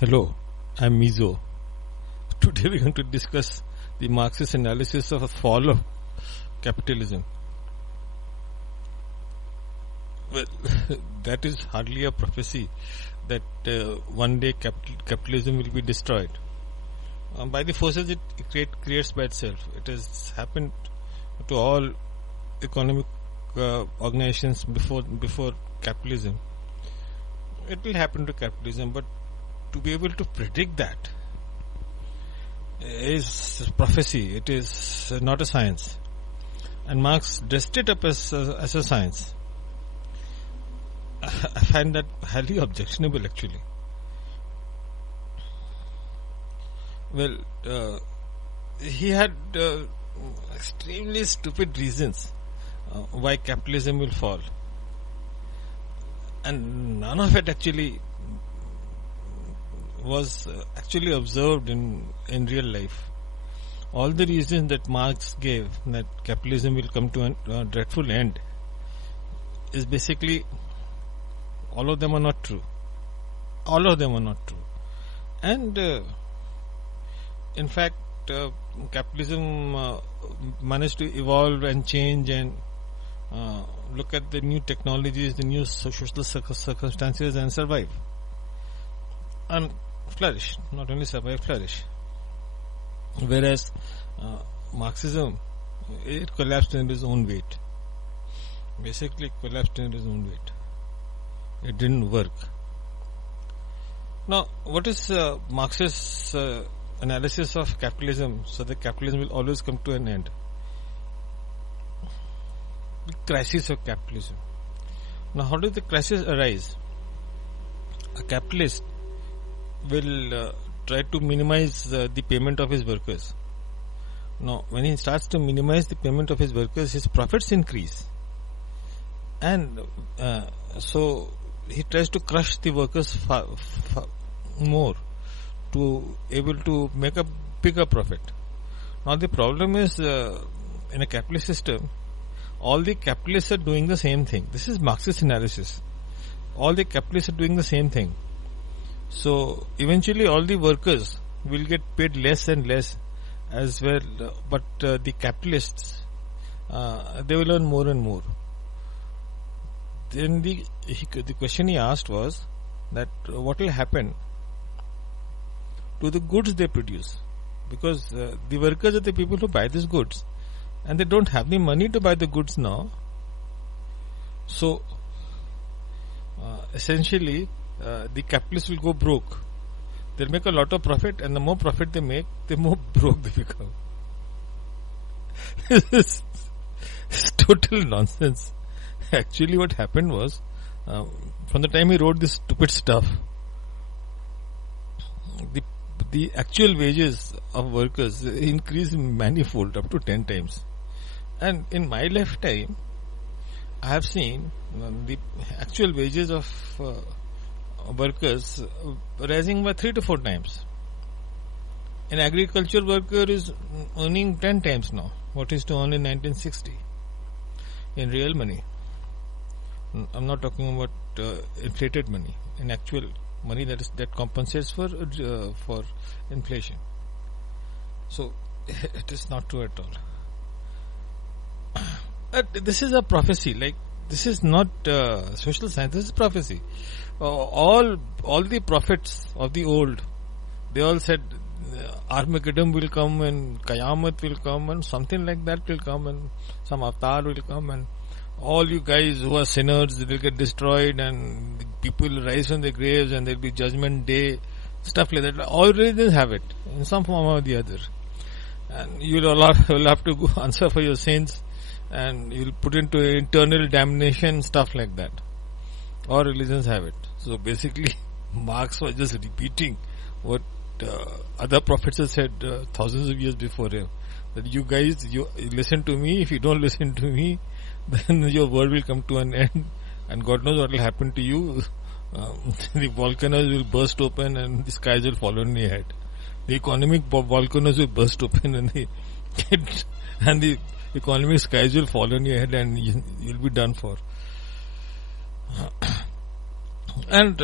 Hello, I'm Mizo. Today we're going to discuss the Marxist analysis of a fall of capitalism. Well, that is hardly a prophecy that one day capitalism will be destroyed. By the forces it creates by itself. It has happened to all economic organizations before capitalism. It will happen to capitalism, but to be able to predict that is prophecy. It is not a science, and Marx dressed it up as a science. I find that highly objectionable, actually. Well, he had extremely stupid reasons why capitalism will fall, and none of it actually was actually observed in real life. All the reasons that Marx gave that capitalism will come to a dreadful end is basically, all of them are not true. All of them are not true. And in fact, capitalism managed to evolve and change and look at the new technologies, the new social circumstances, and survive. And flourish, not only survive, flourish. Whereas Marxism, it collapsed in its own weight. Basically collapsed in its own weight. It didn't work. Now, what is Marx's analysis of capitalism, so that capitalism will always come to an end? The crisis of capitalism. Now, how does the crisis arise? A capitalist will try to minimize the payment of his workers. Now, when he starts to minimize the payment of his workers, his profits increase, and so he tries to crush the workers far more to able to make a bigger profit. Now, the problem is in a capitalist system, all the capitalists are doing the same thing. This is Marxist analysis. All the capitalists are doing the same thing. So eventually all the workers will get paid less and less as well, but the capitalists, they will earn more and more. Then the question he asked was that what will happen to the goods they produce, because the workers are the people who buy these goods, and they don't have the money to buy the goods now. So essentially the capitalists will go broke. They'll make a lot of profit, and the more profit they make, the more broke they become. It's total nonsense. Actually, what happened was, from the time he wrote this stupid stuff, the actual wages of workers increased manifold, up to 10 times. And in my lifetime, I have seen the actual wages of workers rising by 3 to 4 times. An agriculture worker is earning 10 times now what he used to earn in 1960 in real money. I'm not talking about inflated money, in actual money that compensates for inflation. So it is not true at all. This is a prophecy. Like, this is not social science. This is prophecy. All the prophets of the old, they all said Armageddon will come and Qayamat will come and something like that will come and some avatar will come and all you guys who are sinners will get destroyed and people will rise from their graves and there will be judgment day, stuff like that. All religions have it in some form or the other, and you will have to go answer for your sins and you will put into eternal damnation, stuff like that. All religions have it. So basically Marx was just repeating what other prophets have said thousands of years before him, that you guys, you listen to me. If you don't listen to me, then your world will come to an end, and God knows what will happen to you. The volcanoes will burst open and the skies will fall on your head. The economic volcanoes will burst open and the economic skies will fall on your head and you'll be done for. And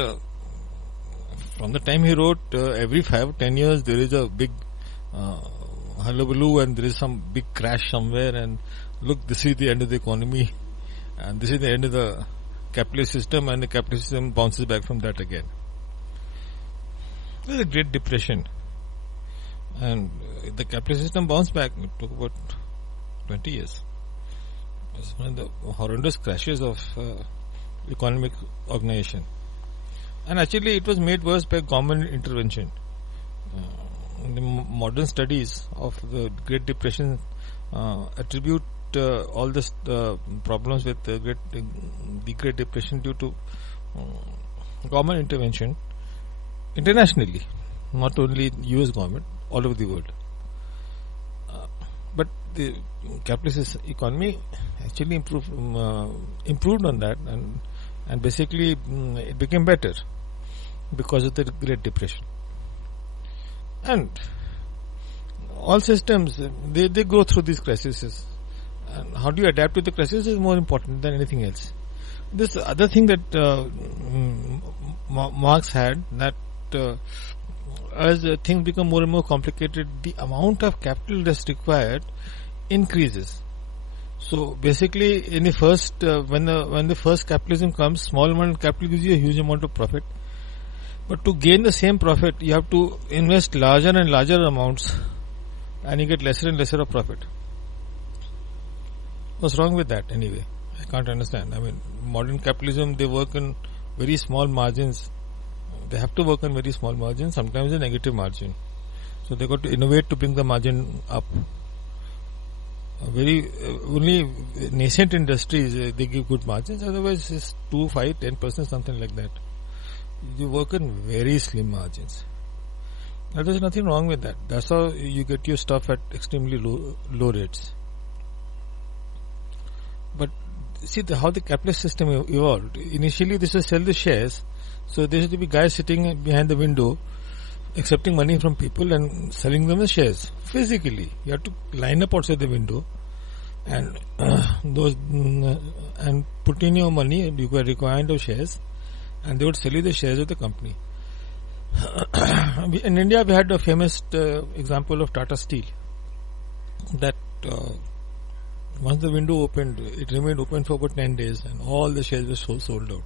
From the time he wrote, every 5-10 years there is a big hullabaloo and there is some big crash somewhere, and look, this is the end of the economy and this is the end of the capitalist system, and the capitalist system bounces back from that again. There is a Great Depression, and the capitalist system bounced back. It took about 20 years. It was one of the horrendous crashes of economic organization. And actually it was made worse by government intervention. The modern studies of the Great Depression attribute all this problems with the Great Depression due to government intervention internationally, not only US government, all over the world. But the capitalist economy actually improved on that, and basically it became better because of the Great Depression. And all systems, they go through these crises, and how do you adapt to the crisis is more important than anything else. This other thing that Marx had, that as things become more and more complicated, the amount of capital that's required increases. So basically, in the first when the first capitalism comes, small amount of capital gives you a huge amount of profit. But to gain the same profit, you have to invest larger and larger amounts, and you get lesser and lesser of profit. What's wrong with that anyway? I can't understand. I mean, modern capitalism, they work on very small margins. They have to work on very small margins, sometimes a negative margin. So they got to innovate to bring the margin up. Only nascent industries, they give good margins, otherwise it's 2, 5, 10%, something like that. You work on very slim margins. Now, there's nothing wrong with that. That's how you get your stuff at extremely low rates. But see how the capitalist system evolved. Initially, this was sell the shares. So there used to be guys sitting behind the window, accepting money from people and selling them the shares physically. You have to line up outside the window and and put in your money. You were required of shares, and they would sell you the shares of the company. In India, we had a famous example of Tata Steel. That once the window opened, it remained open for about 10 days, and all the shares were sold out.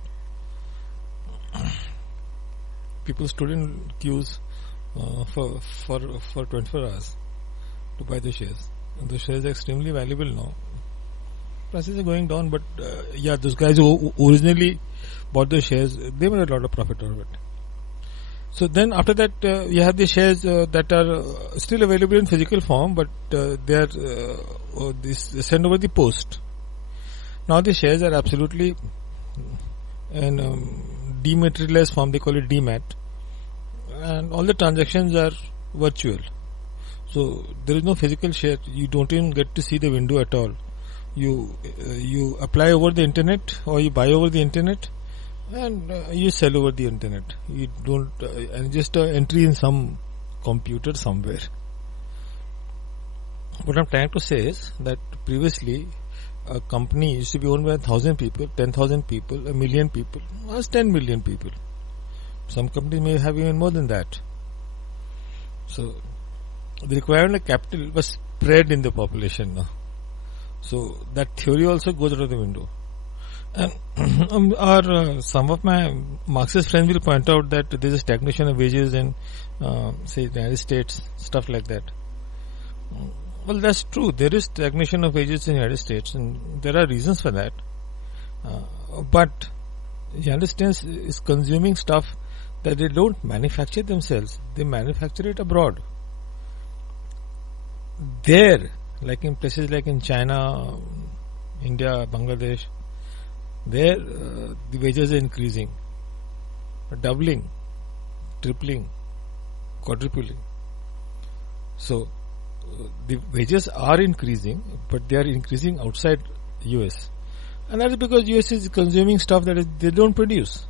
People stood in queues for 24 hours to buy the shares. And the shares are extremely valuable now. Prices are going down, but those guys who originally bought the shares, they made a lot of profit out of it. So then after that, you have the shares that are still available in physical form, but they are sent over the post. Now the shares are absolutely in dematerialized form. They call it demat, and all the transactions are virtual. So there is no physical share. You don't even get to see the window at all. You apply over the internet, or you buy over the internet, and you sell over the internet. You don't and just entry in some computer somewhere. What I'm trying to say is that previously a company used to be owned by 1,000 people, 10,000 people, 1 million people. Now it's 10 million people. Some companies may have even more than that. So the requirement of capital was spread in the population now. So that theory also goes out of the window. And some of my Marxist friends will point out that there is a stagnation of wages in, say, the United States, stuff like that. Well, that's true. There is stagnation of wages in the United States, and there are reasons for that. But the United States is consuming stuff that they don't manufacture themselves. They manufacture it abroad. There, like in places like in China, India, Bangladesh, there the wages are increasing, doubling, tripling, quadrupling. So the wages are increasing, but they are increasing outside US, and that is because US is consuming stuff that they don't produce.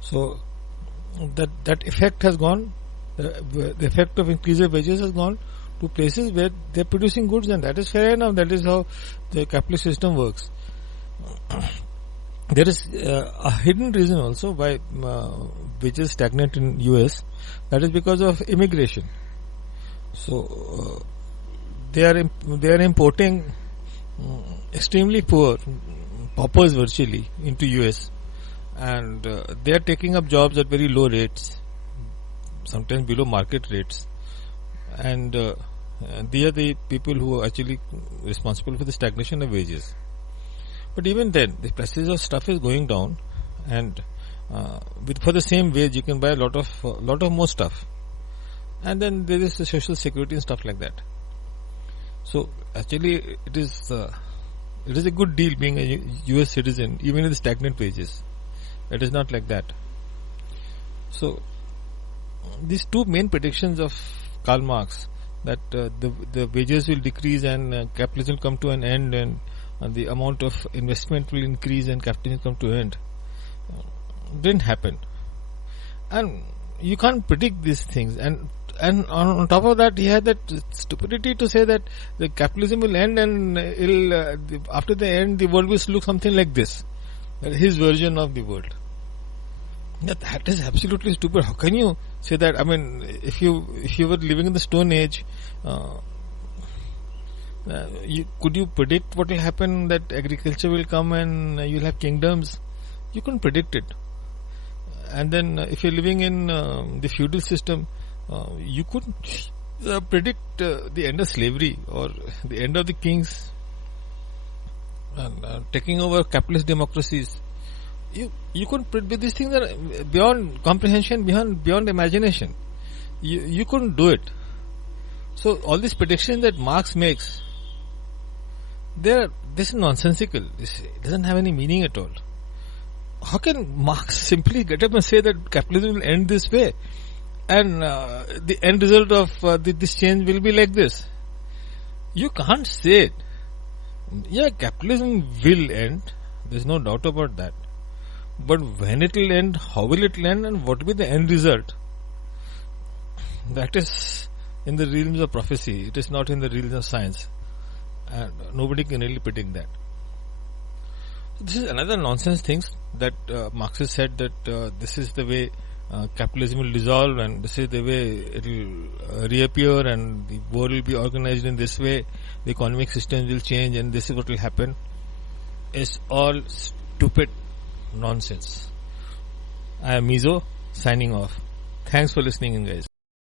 So that effect has gone. The effect of increase of wages has gone to places where they are producing goods, and that is fair enough. That is how the capitalist system works. There is a hidden reason also why wages stagnant in US. That is because of immigration. So they are importing extremely poor paupers virtually into US, and they are taking up jobs at very low rates, sometimes below market rates, and they are the people who are actually responsible for the stagnation of wages. But even then, the prices of stuff is going down, and for the same wage, you can buy a lot of more stuff, and then there is the social security and stuff like that. So actually, it is a good deal being a U.S. citizen, even with stagnant wages. It is not like that. So these two main predictions of Karl Marx, that the wages will decrease and capitalism will come to an end, and the amount of investment will increase and capitalism come to an end, didn't happen. And you can't predict these things. And on top of that, he had that stupidity to say that the capitalism will end, and after the end, the world will look something like this. His version of the world. That is absolutely stupid. How can you say that? I mean, if you were living in the Stone Age, could you predict what will happen? That agriculture will come and you'll have kingdoms. You couldn't predict it. And then if you're living in the feudal system, you couldn't predict the end of slavery or the end of the kings taking over capitalist democracies. You couldn't predict. These things are beyond comprehension, beyond imagination. You couldn't do it. So all these predictions that Marx makes, this is nonsensical. This doesn't have any meaning at all. How can Marx simply get up and say that capitalism will end this way, and the end result of this change will be like this? You can't say it. Yeah, capitalism will end. There's no doubt about that. But when it will end, how will it end, and what will be the end result? That is in the realms of prophecy. It is not in the realms of science. And nobody can really predict that. This is another nonsense thing that Marxists said, that this is the way capitalism will dissolve, and this is the way it will reappear, and the world will be organized in this way, the economic system will change, and this is what will happen. It's all stupid nonsense. I am Mizo, signing off. Thanks for listening in, guys.